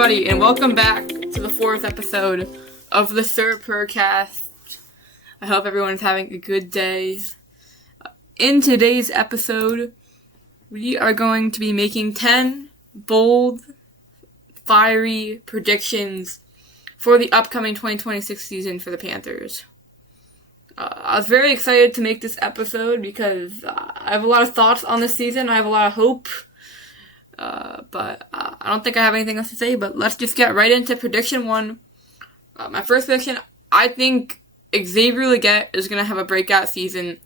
everybody, and welcome back to the 4th episode of the Sir Purrcast. I hope everyone's having a good day. In today's episode, we are going to be making 10 bold, fiery predictions for the upcoming 2026 season for the Panthers. I was very excited to make this episode because I have a lot of thoughts on this season. I have a lot of hope. But I don't think I have anything else to say, but let's just get right into prediction 1. My first prediction, I think Xavier Legette is going to have a breakout season.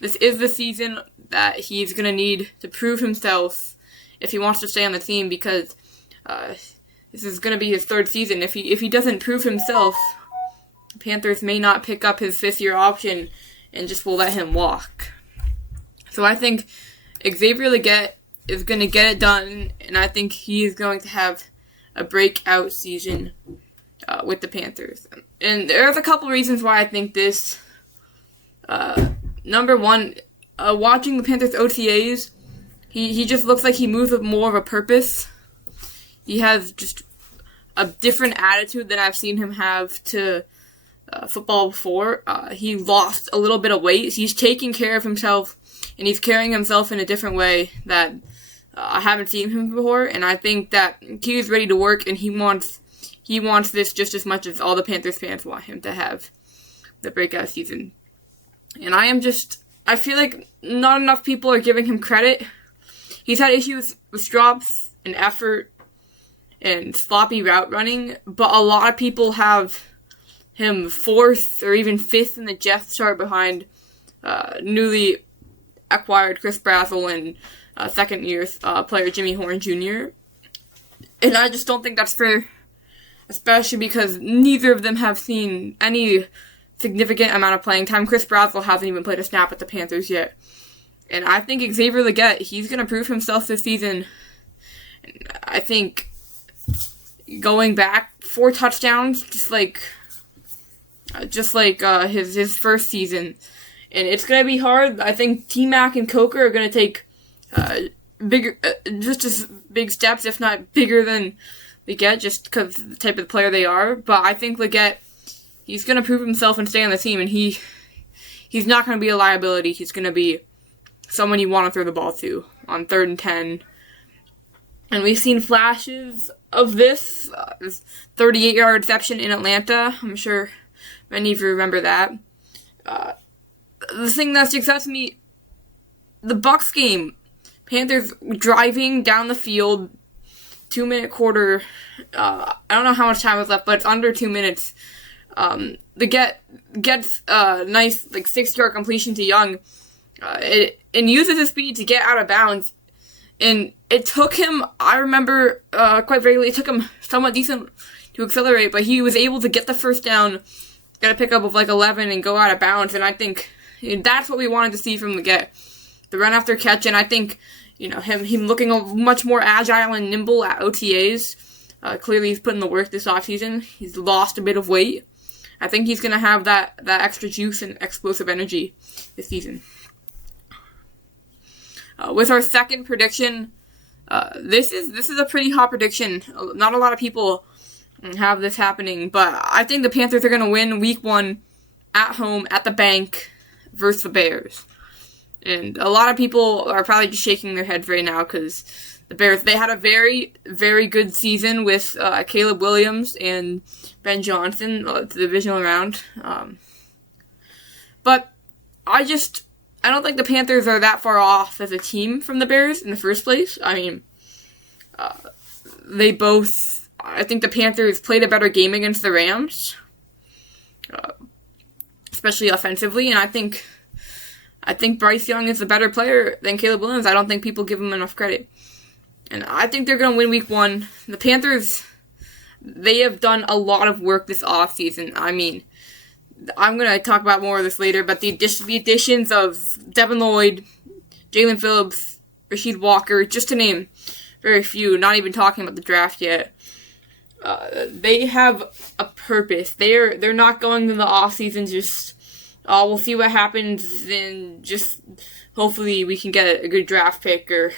This is the season that he's going to need to prove himself if he wants to stay on the team, because this is going to be his 3rd season. If he doesn't prove himself, Panthers may not pick up his 5th-year option and just will let him walk. So I think Xavier Legette is going to get it done, and I think he is going to have a breakout season with the Panthers. And there's a couple reasons why I think this. Number one, watching the Panthers OTAs, he just looks like he moves with more of a purpose. He has just a different attitude than I've seen him have to football before. He lost a little bit of weight. He's taking care of himself, and he's carrying himself in a different way that I haven't seen him before, and I think that he is ready to work, and he wants this just as much as all the Panthers fans want him to have the breakout season. And I feel like not enough people are giving him credit. He's had issues with drops and effort and sloppy route running, but a lot of people have him 4th or even 5th in the depth chart behind newly acquired Chris Brazzell and second-year player Jimmy Horn Jr. And I just don't think that's fair, especially because neither of them have seen any significant amount of playing time. Chris Brazzell hasn't even played a snap with the Panthers yet. And I think Xavier Legette, he's going to prove himself this season. And I think going back 4 touchdowns, just like his first season. And it's going to be hard. I think T-Mac and Coker are going to take bigger, just as big steps, if not bigger than Legette, just because of the type of player they are. But I think Legette, he's going to prove himself and stay on the team, and he's not going to be a liability. He's going to be someone you want to throw the ball to on 3rd and 10. And we've seen flashes of this 38-yard reception in Atlanta. I'm sure many of you remember that. The thing that sticks out to me, the Bucs game, Panthers driving down the field, 2-minute quarter. I don't know how much time was left, but it's under 2 minutes. Gets a nice 6-yard completion to Young, and uses his speed to get out of bounds. And it took him, I remember quite vaguely, it took him somewhat decent to accelerate, but he was able to get the first down, get a pickup of 11 and go out of bounds. And I think that's what we wanted to see from Legette. The run after catch, and I think, him looking much more agile and nimble at OTAs. Clearly he's put in the work this offseason. He's lost a bit of weight. I think he's going to have that extra juice and explosive energy this season. With our second prediction, this is a pretty hot prediction. Not a lot of people have this happening, but I think the Panthers are going to win Week 1 at home at the bank versus the Bears. And a lot of people are probably just shaking their heads right now because the Bears, they had a very, very good season with Caleb Williams and Ben Johnson, the divisional round. But I don't think the Panthers are that far off as a team from the Bears in the first place. I mean, I think the Panthers played a better game against the Rams, especially offensively, and I think Bryce Young is a better player than Caleb Williams. I don't think people give him enough credit. And I think they're going to win Week 1. The Panthers, they have done a lot of work this offseason. I mean, I'm going to talk about more of this later, but the additions of Devin Lloyd, Jalen Phillips, Rasheed Walker, just to name very few, not even talking about the draft yet. They have a purpose. They're not going to the offseason just, we'll see what happens and just hopefully we can get a good draft pick. Or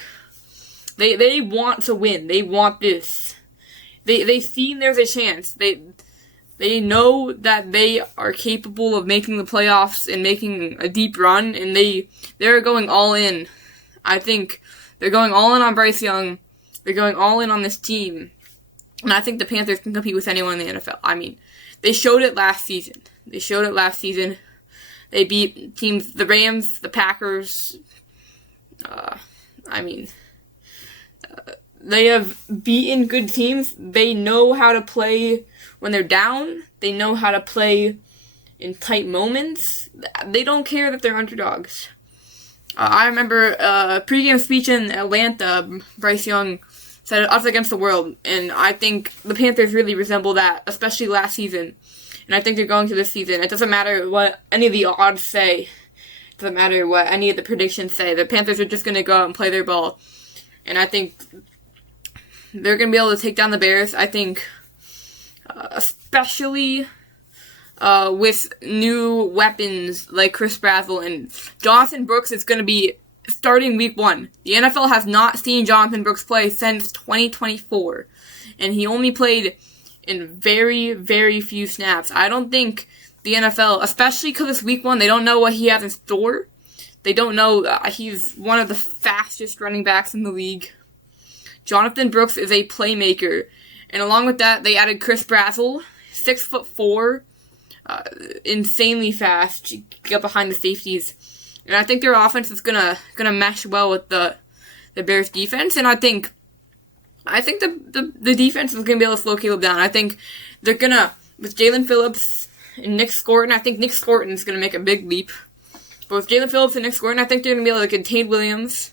they want to win. They want this. they've seen there's a chance. They know that they are capable of making the playoffs and making a deep run, and they're going all in. I think they're going all in on Bryce Young. They're going all in on this team. And I think the Panthers can compete with anyone in the NFL. I mean, they showed it last season. They beat teams, the Rams, the Packers. They have beaten good teams. They know how to play when they're down. They know how to play in tight moments. They don't care that they're underdogs. I remember a pregame speech in Atlanta, Bryce Young said us against the world, and I think the Panthers really resemble that, especially last season. And I think they're going to this season. It doesn't matter what any of the odds say. It doesn't matter what any of the predictions say. The Panthers are just going to go out and play their ball. And I think they're going to be able to take down the Bears. I think, especially with new weapons like Chris Brazzell and Jonathan Brooks is going to be starting week 1. The NFL has not seen Jonathan Brooks play since 2024. And he only played in very, very few snaps. I don't think the NFL, especially because it's week 1, they don't know what he has in store. They don't know he's one of the fastest running backs in the league. Jonathan Brooks is a playmaker. And along with that, they added Chris Brazzell, 6'4", insanely fast to get behind the safeties. And I think their offense is gonna mesh well with the Bears defense. And I think the defense is gonna be able to slow Caleb down. I think they're gonna, with Jalen Phillips and Nick Scorton, I think Nick Scorton is gonna make a big leap. But with Jalen Phillips and Nick Scorton, I think they're gonna be able to contain Williams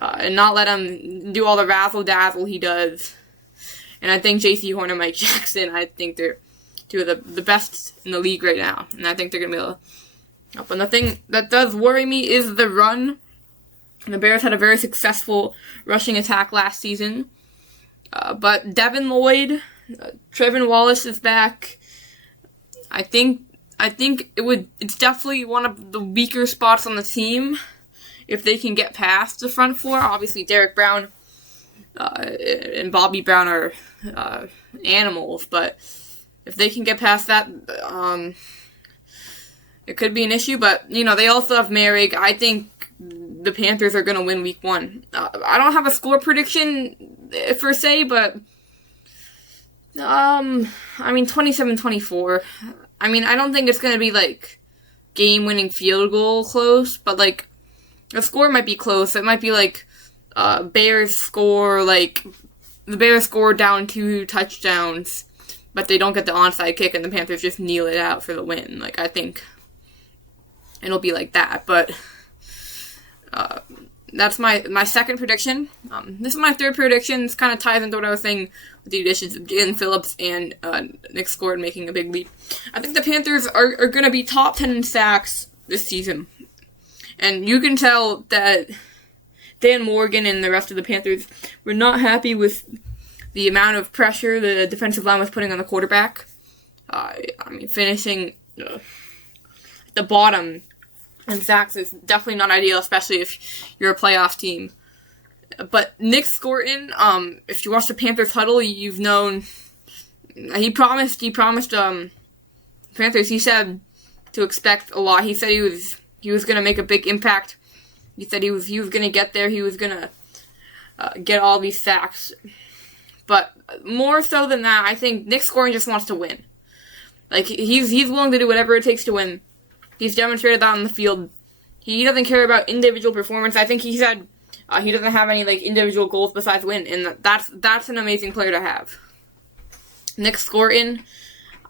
and not let him do all the razzle-dazzle he does. And I think J.C. Horn and Mike Jackson, I think they're two of the best in the league right now. And I think they're going to be able to help. And the thing that does worry me is the run. The Bears had a very successful rushing attack last season. But Devin Lloyd, Trevin Wallace is back. I think it's definitely one of the weaker spots on the team if they can get past the front four. Obviously, Derek Brown and Bobby Brown are animals, but if they can get past that, it could be an issue. But, they also have Merrick. I think the Panthers are going to win week 1. I don't have a score prediction per se, but 27-24. I don't think it's going to be, game-winning field goal close, but, the score might be close. It might be, Bears score, the Bears score down 2 touchdowns, but they don't get the onside kick, and the Panthers just kneel it out for the win. I think it'll be like that, but that's my second prediction. This is my third prediction. This kind of ties into what I was saying with the additions of Jalen Phillips and Nick Scorton making a big leap. I think the Panthers are going to be top 10 in sacks this season. And you can tell that Dan Morgan and the rest of the Panthers were not happy with the amount of pressure the defensive line was putting on the quarterback. Finishing at the bottom in sacks is definitely not ideal, especially if you're a playoff team. But Nick Scorton, if you watch the Panthers huddle, you've known he promised Panthers. He said to expect a lot. He said he was going to make a big impact. He said he was going to get there. He was going to get all these sacks. But more so than that, I think Nick Scorton just wants to win. He's willing to do whatever it takes to win. He's demonstrated that on the field. He doesn't care about individual performance. I think he said he doesn't have any individual goals besides win, and that's an amazing player to have. Nick Scorton,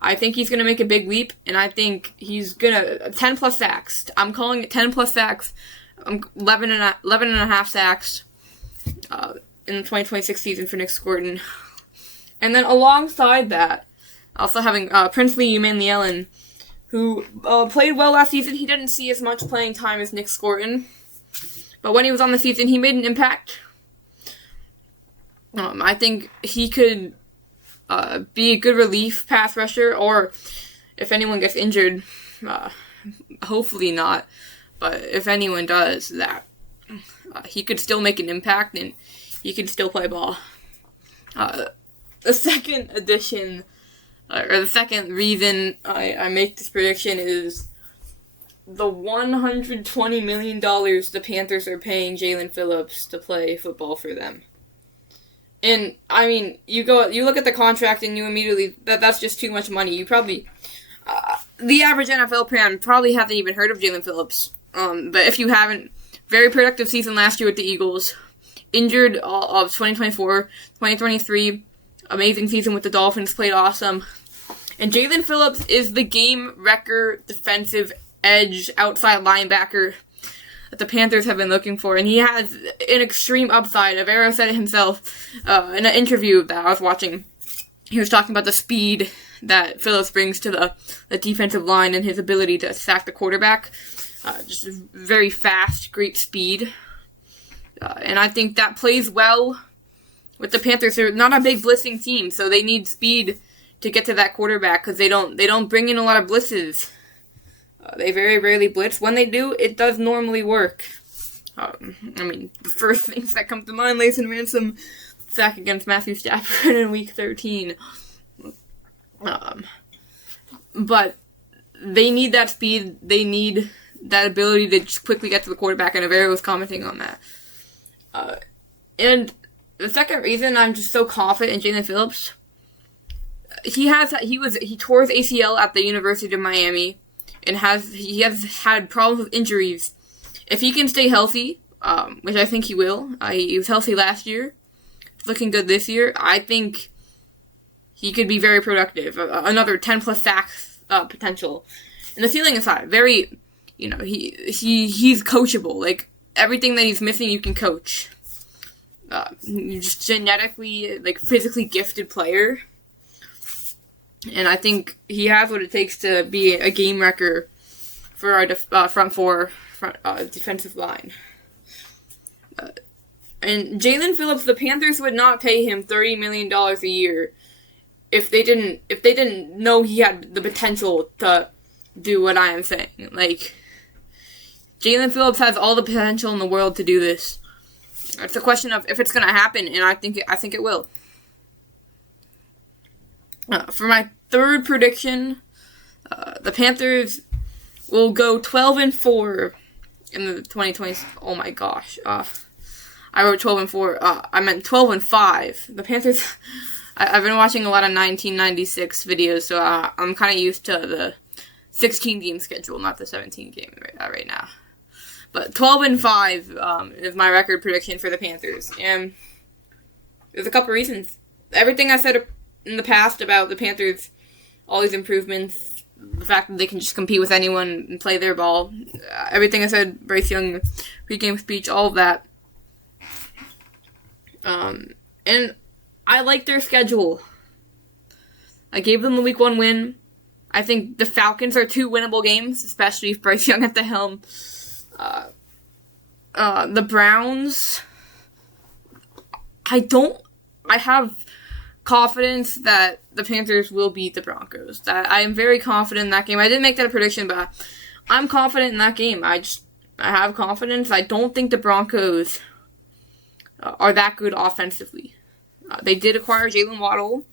I think he's going to make a big leap, and I think he's going to 10 plus sacks. I'm calling it 10 plus sacks. 11 and a half sacks in the 2026 season for Nick Scorton. And then alongside that, also having Princely Umanmielen, who played well last season. He didn't see as much playing time as Nick Scorton, but when he was on the season, he made an impact. I think he could be a good relief pass rusher, or if anyone gets injured, hopefully not, but if anyone does that, he could still make an impact and he could still play ball. the second addition, or the second reason I make this prediction is the $120 million the Panthers are paying Jalen Phillips to play football for them. And, I mean, you look at the contract and you immediately, that's just too much money. You probably, the average NFL fan probably hasn't even heard of Jalen Phillips. But if you haven't, very productive season last year with the Eagles. Injured all of 2024, 2023, amazing season with the Dolphins, played awesome. And Jalen Phillips is the game wrecker, defensive edge, outside linebacker that the Panthers have been looking for, and he has an extreme upside. Avera said it himself in an interview that I was watching. He was talking about the speed that Phillips brings to the defensive line and his ability to sack the quarterback. Just very fast, great speed. And I think that plays well with the Panthers. They're not a big blitzing team, so they need speed to get to that quarterback because they don't bring in a lot of blitzes. They very rarely blitz. When they do, it does normally work. I mean, the first things that come to mind, Layson Ransom sack against Matthew Stafford in Week 13. But they need that speed. They need that ability to just quickly get to the quarterback, and Avera was commenting on that. And the second reason I'm just so confident in Jalen Phillips, he tore his ACL at the University of Miami. And he has had problems with injuries. If he can stay healthy, which I think he will, he was healthy last year, looking good this year, I think he could be very productive. Another 10-plus sacks potential. And the ceiling is high. Very, he's coachable. Like, everything that he's missing, you can coach. Just genetically, physically gifted player. And I think he has what it takes to be a game wrecker for our front defensive line. And Jalen Phillips, the Panthers would not pay him $30 million a year if they didn't know he had the potential to do what I am saying. Like, Jalen Phillips has all the potential in the world to do this. It's a question of if it's going to happen, and I think it will. For my third prediction, the Panthers will go 12-4 in the 2020s. Oh my gosh. I wrote 12-4. I meant 12-5. The Panthers, I've been watching a lot of 1996 videos, so I'm kind of used to the 16-game schedule, not the 17-game right now. But 12-5 is my record prediction for the Panthers. And there's a couple reasons. Everything I said in the past about the Panthers, all these improvements, the fact that they can just compete with anyone and play their ball, everything I said, Bryce Young, pre-game speech, all of that. And I like their schedule. I gave them the Week 1 win. I think the Falcons are 2 winnable games, especially if Bryce Young at the helm. The Browns, I have confidence that the Panthers will beat the Broncos. That I am very confident in that game. I didn't make that a prediction, but I'm confident in that game. I have confidence. I don't think the Broncos are that good offensively. They did acquire Jalen Waddle,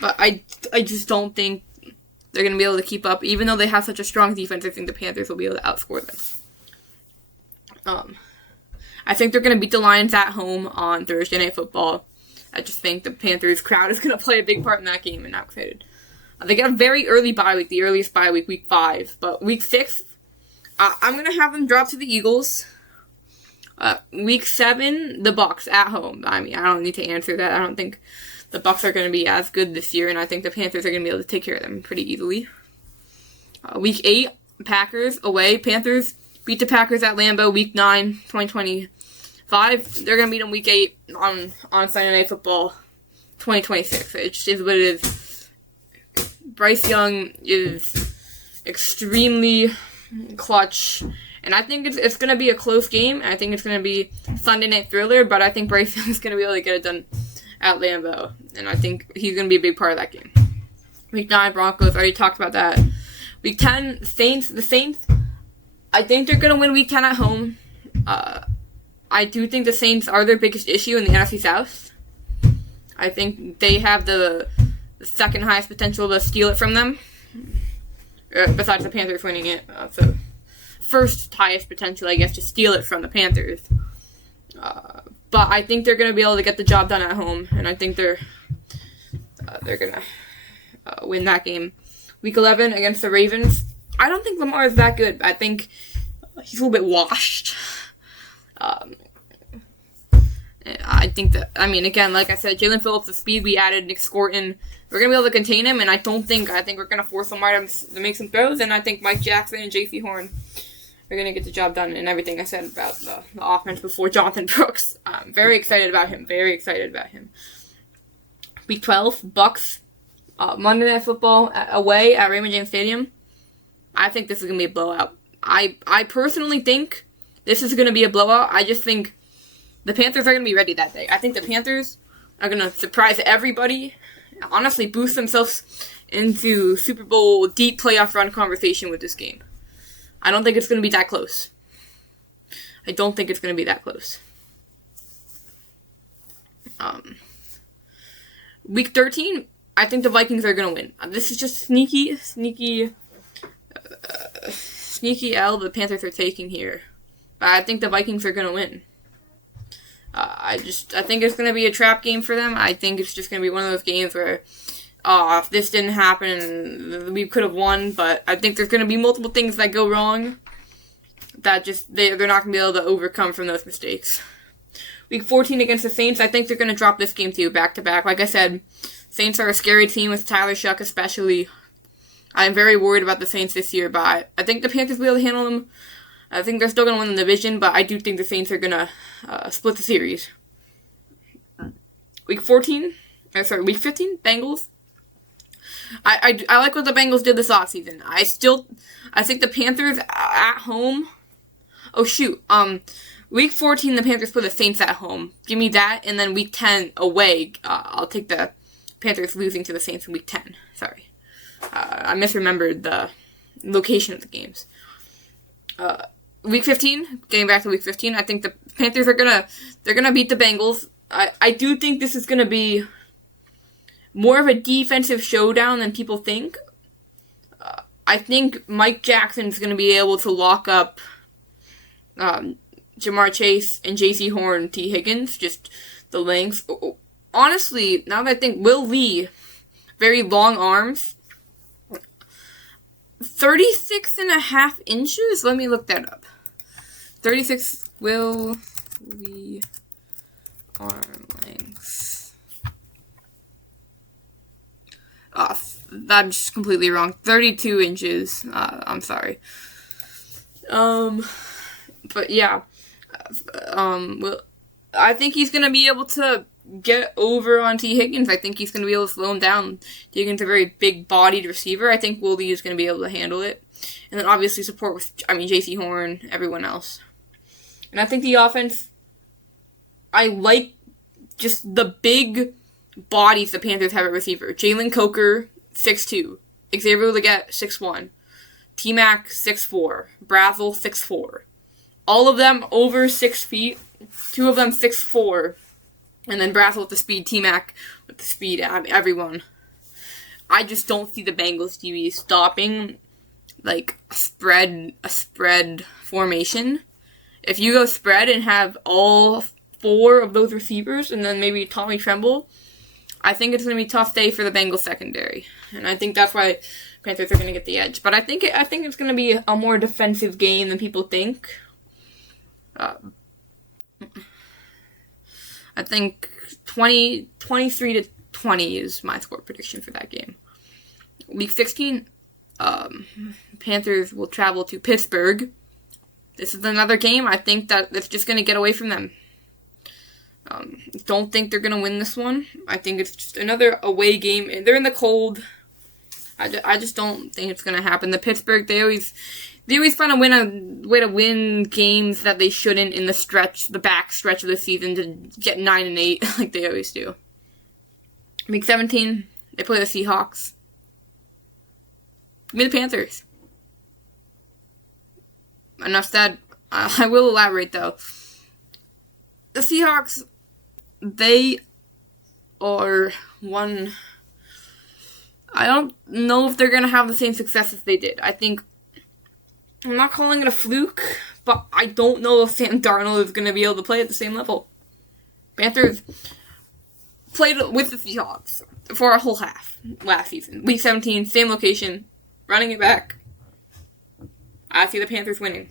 but I just don't think they're going to be able to keep up. Even though they have such a strong defense, I think the Panthers will be able to outscore them. I think they're going to beat the Lions at home on Thursday Night Football. I just think the Panthers crowd is going to play a big part in that game, and I'm excited. They get a very early bye week, the earliest bye week, Week 5. But Week 6, I'm going to have them drop to the Eagles. Week 7, the Bucs at home. I mean, I don't need to answer that. I don't think the Bucs are going to be as good this year, and I think the Panthers are going to be able to take care of them pretty easily. Week 8, Packers away. Panthers beat the Packers at Lambeau. Week 9, 2025. They're going to beat them Week 8 on Sunday Night Football 2026. It just is what it is. Bryce Young is extremely clutch. And I think it's going to be a close game. I think it's going to be Sunday Night Thriller. But I think Bryce Young is going to be able to get it done at Lambeau. And I think he's going to be a big part of that game. Week 9, Broncos. Already talked about that. Week 10, Saints. The Saints, I think they're going to win Week 10 at home. I do think the Saints are their biggest issue in the NFC South. I think they have the second highest potential to steal it from them, besides the Panthers winning it. So first highest potential, I guess, to steal it from the Panthers. But I think they're going to be able to get the job done at home, and I think they're going to win that game. Week 11 against the Ravens. I don't think Lamar is that good. I think he's a little bit washed. I think that, again, like I said, Jalen Phillips, the speed we added, Nick Scorton, we're going to be able to contain him, and I think we're going to force Lamar to make some throws, and I think Mike Jackson and J.C. Horn are going to get the job done, and everything I said about the offense before Jonathan Brooks. I'm very excited about him. Week 12, Bucks, Monday Night Football away at Raymond James Stadium. I think this is going to be a blowout. I personally think this is going to be a blowout. I just think the Panthers are going to be ready that day. I think the Panthers are going to surprise everybody, honestly boost themselves into Super Bowl deep playoff run conversation with this game. I don't think it's going to be that close. Week 13, I think the Vikings are going to win. This is just sneaky L the Panthers are taking here. But I think the Vikings are going to win. I think it's going to be a trap game for them. I think it's just going to be one of those games where, if this didn't happen, we could have won. But I think there's going to be multiple things that go wrong that they're not going to be able to overcome from those mistakes. Week 14 against the Saints, I think they're going to drop this game too, back to back. Like I said, Saints are a scary team with Tyler Shuck especially. I'm very worried about the Saints this year, but I think the Panthers will be able to handle them. I think they're still going to win the division, but I do think the Saints are going to split the series. Week 15, Bengals. I like what the Bengals did this offseason. I think the Panthers at home. Oh, shoot. Week 14, the Panthers play the Saints at home. Give me that, and then Week 10 away. I'll take the Panthers losing to the Saints in Week 10. Sorry. I misremembered the location of the games. Week 15, getting back to Week 15, I think the Panthers are gonna beat the Bengals. I do think this is gonna be more of a defensive showdown than people think. I think Mike Jackson's gonna be able to lock up Jamar Chase and J.C. Horn, T. Higgins, just the length. Honestly, now that I think, Will Lee, very long arms, 36.5 inches? Let me look that up. 36 Will Lee arm lengths. I'm just completely wrong. 32 inches. I'm sorry. But yeah. Well, I think he's going to be able to get over on T. Higgins. I think he's going to be able to slow him down. T. Higgins is a very big-bodied receiver. I think Will Lee is going to be able to handle it. And then obviously support with, J.C. Horn, everyone else. And I think the offense, I like just the big bodies the Panthers have at receiver. Jalen Coker, 6'2". Xavier Legette, 6'1". T-Mac, 6'4". Brazel, 6'4". All of them over 6 feet. 2 of them 6'4". And then Brazel with the speed, T-Mac with the speed, everyone. I just don't see the Bengals DB stopping, a spread formation. If you go spread and have all 4 of those receivers, and then maybe Tommy Tremble, I think it's going to be a tough day for the Bengals secondary. And I think that's why Panthers are going to get the edge. But I think it's going to be a more defensive game than people think. I think 23-20 is my score prediction for that game. Week 16, Panthers will travel to Pittsburgh. This is another game I think that it's just going to get away from them. Don't think they're going to win this one. I think it's just another away game. They're in the cold. I just don't think it's going to happen. The Pittsburgh, they always find a way to win games that they shouldn't in the back stretch of the season to get 9-8 like they always do. Week 17, they play the Seahawks. Give me the Panthers. Enough said. I will elaborate though. The Seahawks, they or one. I don't know if they're going to have the same success as they did. I'm not calling it a fluke, but I don't know if Sam Darnold is going to be able to play at the same level. Panthers played with the Seahawks for a whole half last season. Week 17, same location, running it back. I see the Panthers winning.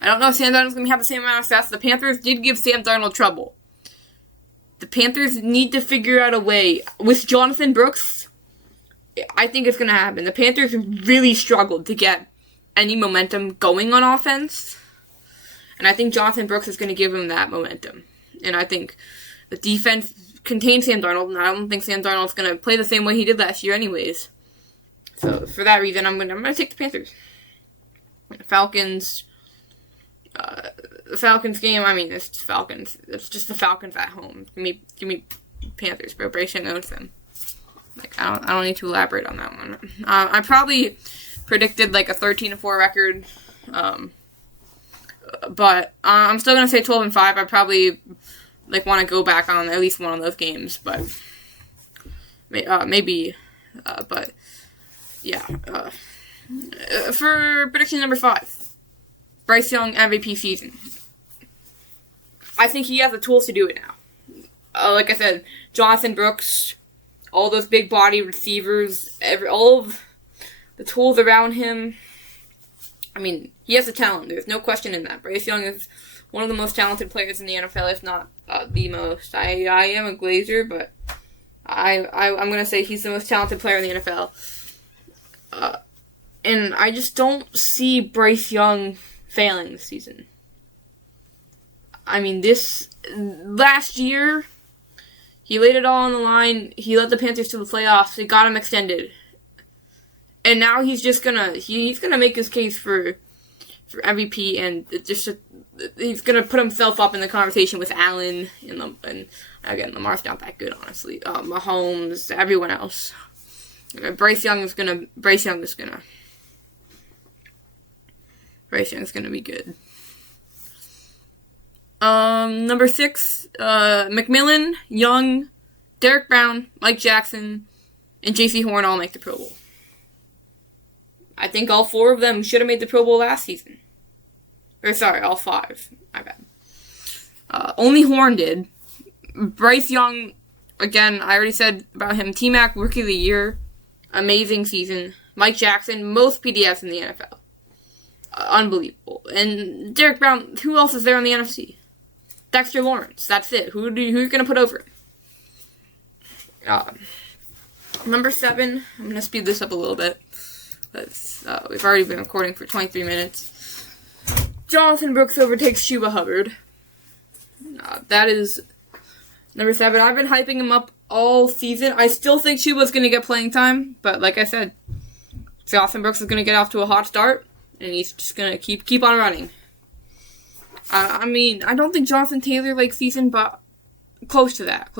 I don't know if Sam Darnold's going to have the same amount of success. The Panthers did give Sam Darnold trouble. The Panthers need to figure out a way. With Jonathan Brooks, I think it's going to happen. The Panthers really struggled to get any momentum going on offense. And I think Jonathan Brooks is going to give them that momentum. And I think the defense contains Sam Darnold, and I don't think Sam Darnold's going to play the same way he did last year anyways. So, for that reason, I'm going to take the Panthers. Falcons... the Falcons game, it's Falcons. It's just the Falcons at home. Give me Panthers, but Bryce Young owns them. I don't need to elaborate on that one. I probably predicted a 13-4 record, but I'm still gonna say 12-5. I probably want to go back on at least one of those games, but maybe. But yeah. For prediction number 5. Bryce Young MVP season. I think he has the tools to do it now. Like I said, Jonathan Brooks, all those big body receivers, all of the tools around him. He has the talent. There's no question in that. Bryce Young is one of the most talented players in the NFL, if not the most. I am a Glazer, but I'm going to say he's the most talented player in the NFL. And I just don't see Bryce Young failing this season. This last year, he laid it all on the line. He led the Panthers to the playoffs. They got him extended, and now he's gonna make his case for MVP, and he's gonna put himself up in the conversation with Allen and again, Lamar's not that good, honestly. Mahomes, everyone else. Bryce Young is gonna be good. Number 6, McMillan, Young, Derek Brown, Mike Jackson, and J.C. Horn all make the Pro Bowl. I think all 4 of them should have made the Pro Bowl last season. All 5. My bad. Only Horn did. Bryce Young, again, I already said about him. T-Mac, Rookie of the Year. Amazing season. Mike Jackson, most PDFs in the NFL. Unbelievable. And Derek Brown, who else is there on the NFC? Dexter Lawrence. That's it. Who are you going to put over him? Number 7. I'm going to speed this up a little bit. We've already been recording for 23 minutes. Jonathan Brooks overtakes Chuba Hubbard. That is number 7. I've been hyping him up all season. I still think Chuba's going to get playing time, but like I said, Jonathan Brooks is going to get off to a hot start, and he's just going to keep on running. I don't think Jonathan Taylor season, but close to that.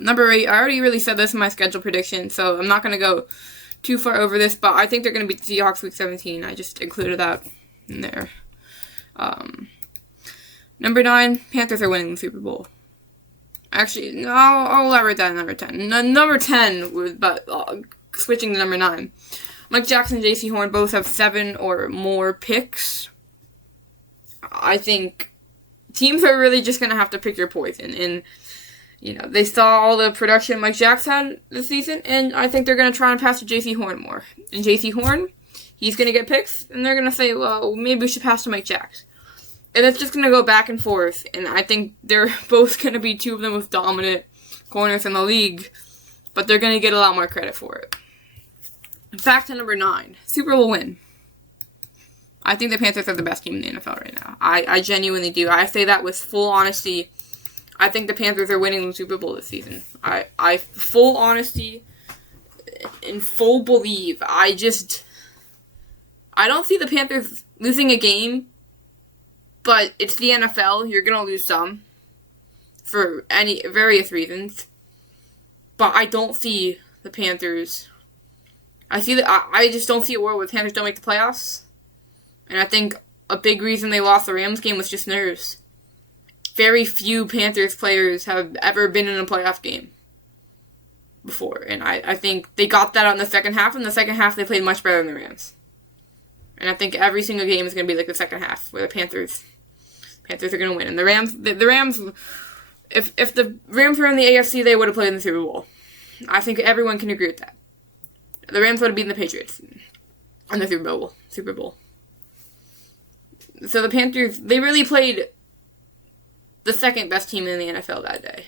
Number 8, I already really said this in my schedule prediction, so I'm not going to go too far over this, but I think they're going to beat the Seahawks week 17. I just included that in there. Number 9, Panthers are winning the Super Bowl. Actually, no, I'll elaborate that in number 10. Number 10, but switching to number 9. Mike Jackson and J.C. Horn both have 7 or more picks. I think teams are really just going to have to pick your poison. And, they saw all the production Mike Jackson had this season, and I think they're going to try and pass to J.C. Horn more. And J.C. Horn, he's going to get picks, and they're going to say, well, maybe we should pass to Mike Jackson. And it's just going to go back and forth, and I think they're both going to be 2 of the most dominant corners in the league, but they're going to get a lot more credit for it. Back to number 9, Super Bowl win. I think the Panthers are the best team in the NFL right now. I genuinely do. I say that with full honesty. I think the Panthers are winning the Super Bowl this season. I full honesty and full believe. I don't see the Panthers losing a game, but it's the NFL. You're going to lose some for various reasons. But I don't see the Panthers. I just don't see a world where the Panthers don't make the playoffs. And I think a big reason they lost the Rams game was just nerves. very few Panthers players have ever been in a playoff game before. And I think they got that out in the second half. In the second half, they played much better than the Rams. And I think every single game is going to be like the second half, where the Panthers are going to win. And the Rams, if the Rams were in the AFC, they would have played in the Super Bowl. I think everyone can agree with that. The Rams would have beaten the Patriots in the Super Bowl. So the Panthers, they really played the second best team in the NFL that day.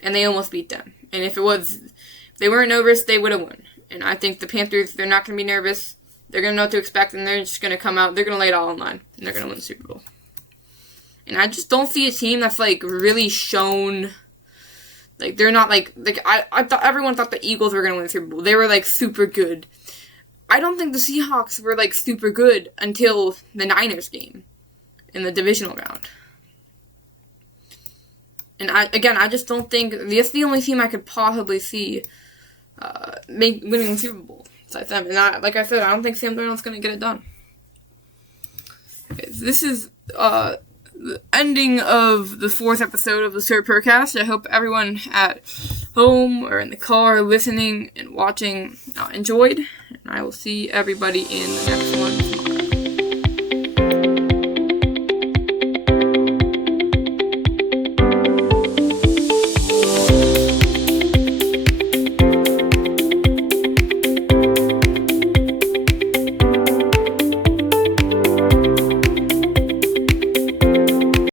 And they almost beat them. And if they weren't nervous, they would have won. And I think the Panthers, they're not going to be nervous. They're going to know what to expect, and they're just going to come out. They're going to lay it all on line, and they're going to win the Super Bowl. And I just don't see a team that's, like, really shown. Like, they're not, like I thought everyone thought the Eagles were going to win the Super Bowl. They were, like, super good. I don't think the Seahawks were, like, super good until the Niners game in the divisional round. And I just don't think that's the only team I could possibly see winning the Super Bowl besides them. And like I said, I don't think Sam Darnold's going to get it done. Okay, this is the ending of the 4th episode of the Sir Purrcast. I hope everyone at home or in the car listening and watching enjoyed. And I will see everybody in the next one.